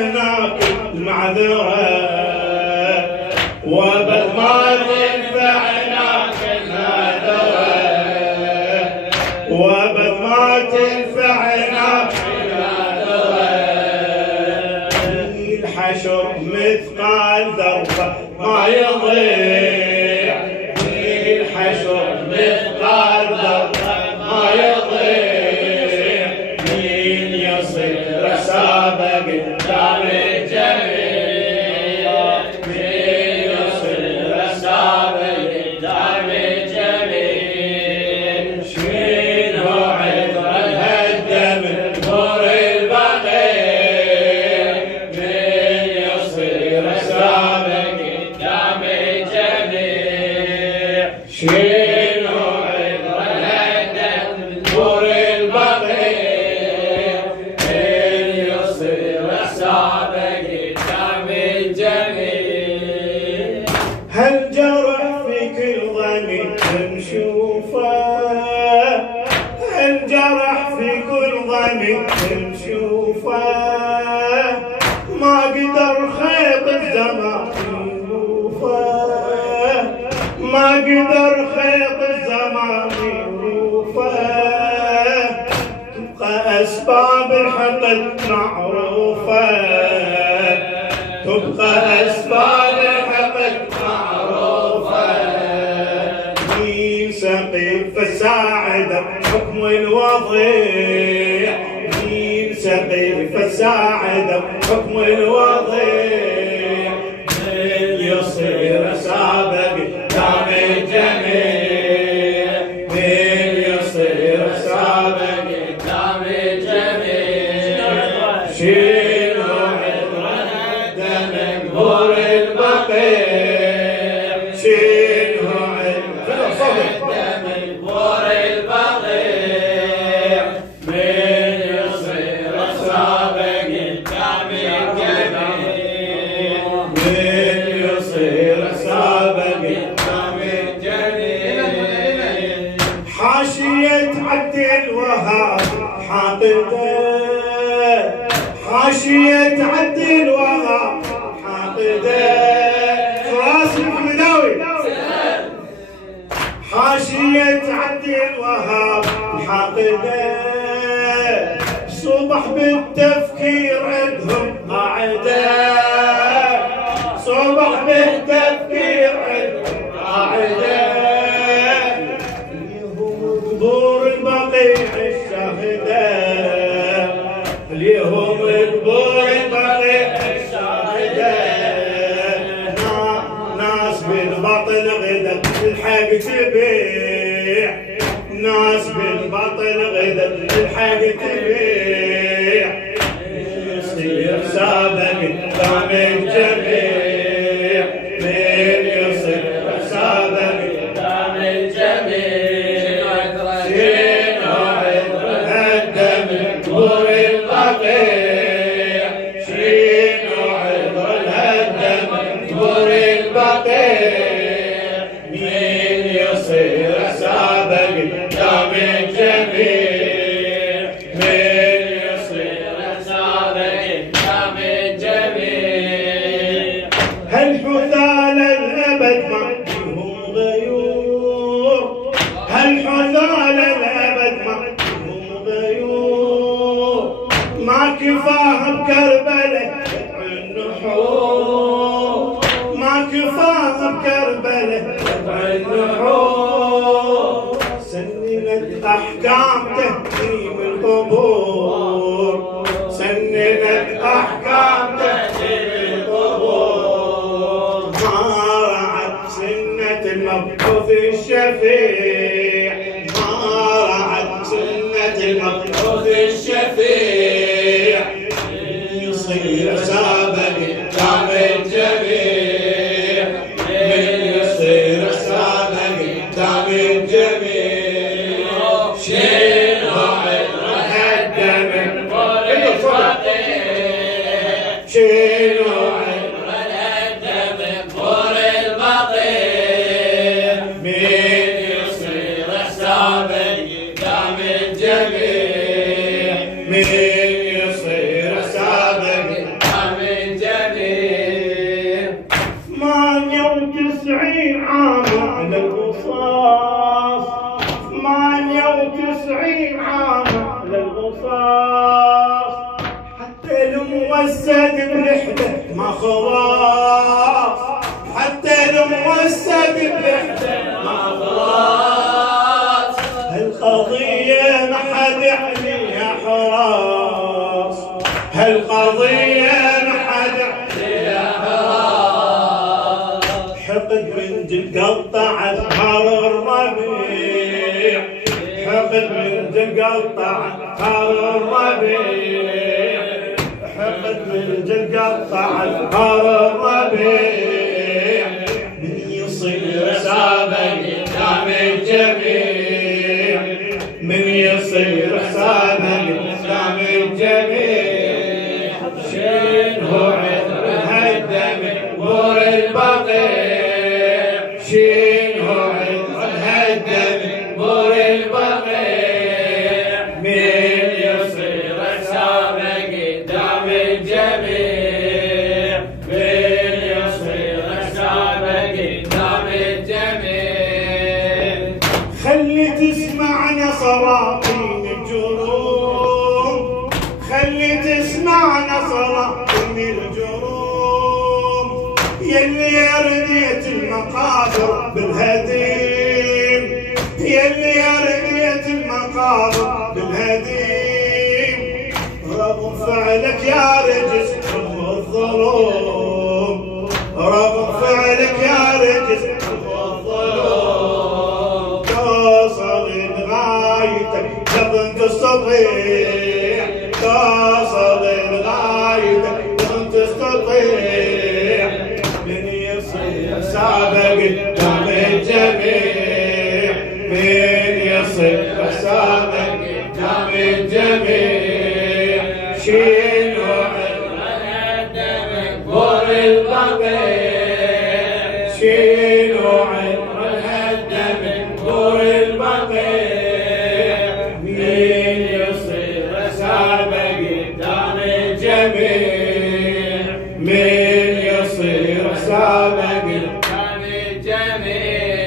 هناك المعذرة وابد ما تنفع هناك المعذرة وابد ما تنفع هناك المعذرة الحشر مثقال ذرة ما يضيع الحشر مثقال ذرة ما يضيع مين يصير سابق قدام الجميع مين يصير سابق قدام الجميع شنو عذر الهدم نور البقيع مين يصير سابق قدام الجميع شنو عذر الهدم نور البقيع مين يصير سابق قدام الجميع هالجرح في كل ضمير نشوفه هالجرح في كل ضمير نشوفه ما قدر خيط الزمان يوفه ما قدر خيط الزمان يوفه تبقى أسباب الحقد معروفة تبقى أسباب الحقد معروفة مين سقيف فساعد حكم الوضيع مين سقيف فساعد حكم الوضيع من يصير سابق قدام الجميع من يصير سابق قدام الجميع شنو عذر الهدم نور البقيع شنو عذر الهدم نور البقيع من يصير سابق قدام الجميع من يصير سابق قدام الجميع حاشية عبد الوهاب حاقده حاشية عبد الوهاب حاقده راسي المداوي حاشية عبد الوهاب حاقده صبح بالتفكير عندهم قاعده صبح بالتفكير عندهم قاعده اليوم قبور البقيع الشاهده اليوم قبور البقيع الشاهده ناس بالبطل غدا الحق تبيع ناس بالبطل غدا الحق تبيع يصير سابق قدام الجميع من يصير سابق قدام الجميع شنو عذر الهدم نور البقيع شنو عذر الهدم نور البقيع مين يصير سابق قدام الجميع مين يصير سابق قدام الجميع هالحثال الأبد ما فيهم غيور هالحثال الأبد ما فيهم غيور ما كفاهم كربلة النحور ما كفاهم كربلة النحور سننت أحكام تهديم القبور سننت أحكام تهديم القبور ما رعت سنة المبعوث الشفيع ما رعت سنة المبعوث الشفيع يصير سابق قدام الجميع من يصير سابق قدام الجميع شنو عذر الهدم نور البقيع شنو عذر الهدم نور البقيع من يصير سابق قدام الجميع من يصير سابق قدام الموسد بلحده ما خلاص، حتى الموسد بلحده ما خلاص، هالقضية ما حد عليها حراس، هالقضية ما حد عليها حراس، حقد من جل قطع أزهار الربيع، حقد من جل قطع أزهار الربيع، حقد من جل قطع أزهار الربيع، من يصير سابق قدام الجميع، من يصير سابق قدام الجميع، شنو عذر هالدم بور البقيع، شنو عذر هالدم بور البقيع، من يصير سابق قدام الجميع، من يصير سابق قدام الجميع، خلي تسمعنا صراطين الجروم، خلي تسمعنا صراطين الجروم، يلي رديت المقابر بالهديم، يلي رديت المقابر بالهديم، رغم فعلك يا رجس الظلوم، رغم فعلك يا رجس الظلوم، توصل لغايتك لازم تستطيع، توصل لغايتك لازم تستطيع، من يصير سابق قدام الجميع، من يصير سابق قدام الجميع، شيلوا عذرنا الدم بور البقيع، شيلوا عذرنا الدم بور البقيع، من يصير سابق قدام الجميع، من يصير سابق قدام الجميع،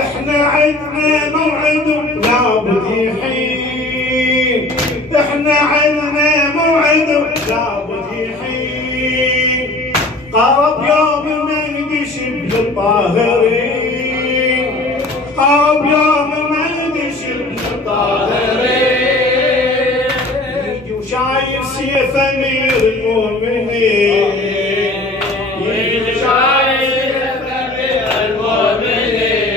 احنا عندنا موعد لابد يحين، احنا عندنا موعد لابد يحين، قرب يوم ما ندشب للطاهرين، قرب يوم ما ندشب للطاهرين، يجي وشايل سيف امير المؤمنين، يجي شايل سيف امير المؤمنين،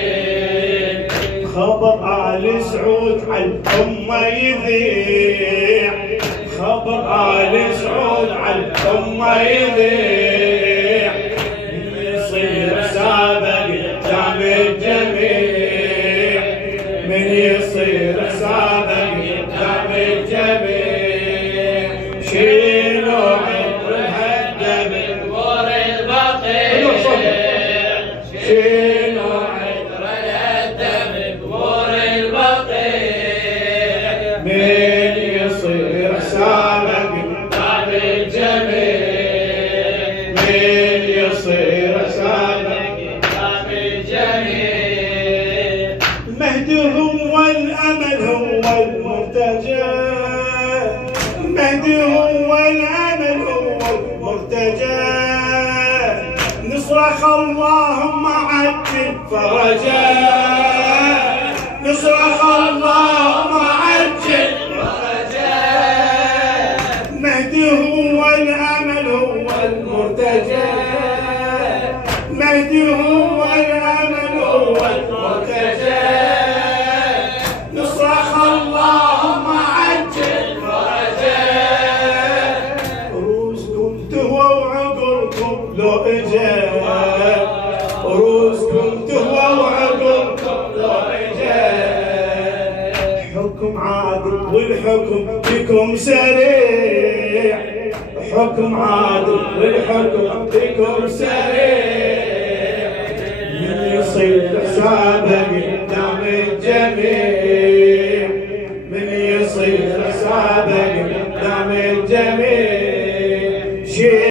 خبر آل سعود على الأمة يذيع، خبر آل سعود على الأمة يذيع، من يصير سابق قدام الجميع، من يصير سابق قدام الجميع، شيلوا عذر هالدم بور البقيع، شيلوا عذر هالدم بور البقيع، من يصير سابق قدام الجميع، من يصير سابق قدام الجميع، المهدي هو الأمل هو المرتجى، المهدي هو الأمل هو المرتجى، نصرخ اللهم عجل فرجا، نصرخ اللهم عجل فرجا، مهدي هو الأمل هو المرتجى، مهدي هو الأمل هو المرتجى، نصرخ اللهم عجل فرجا، روسكم تهوى وعقلكم لو اجا، روسكم تهوى وعقلكم لو اجا، حكم عادل والحكم بكم سريع، حكم عادل والحكم بكم سريع، من يصير حسابه قدام الجميع، من يصير حسابه قدام الجميع.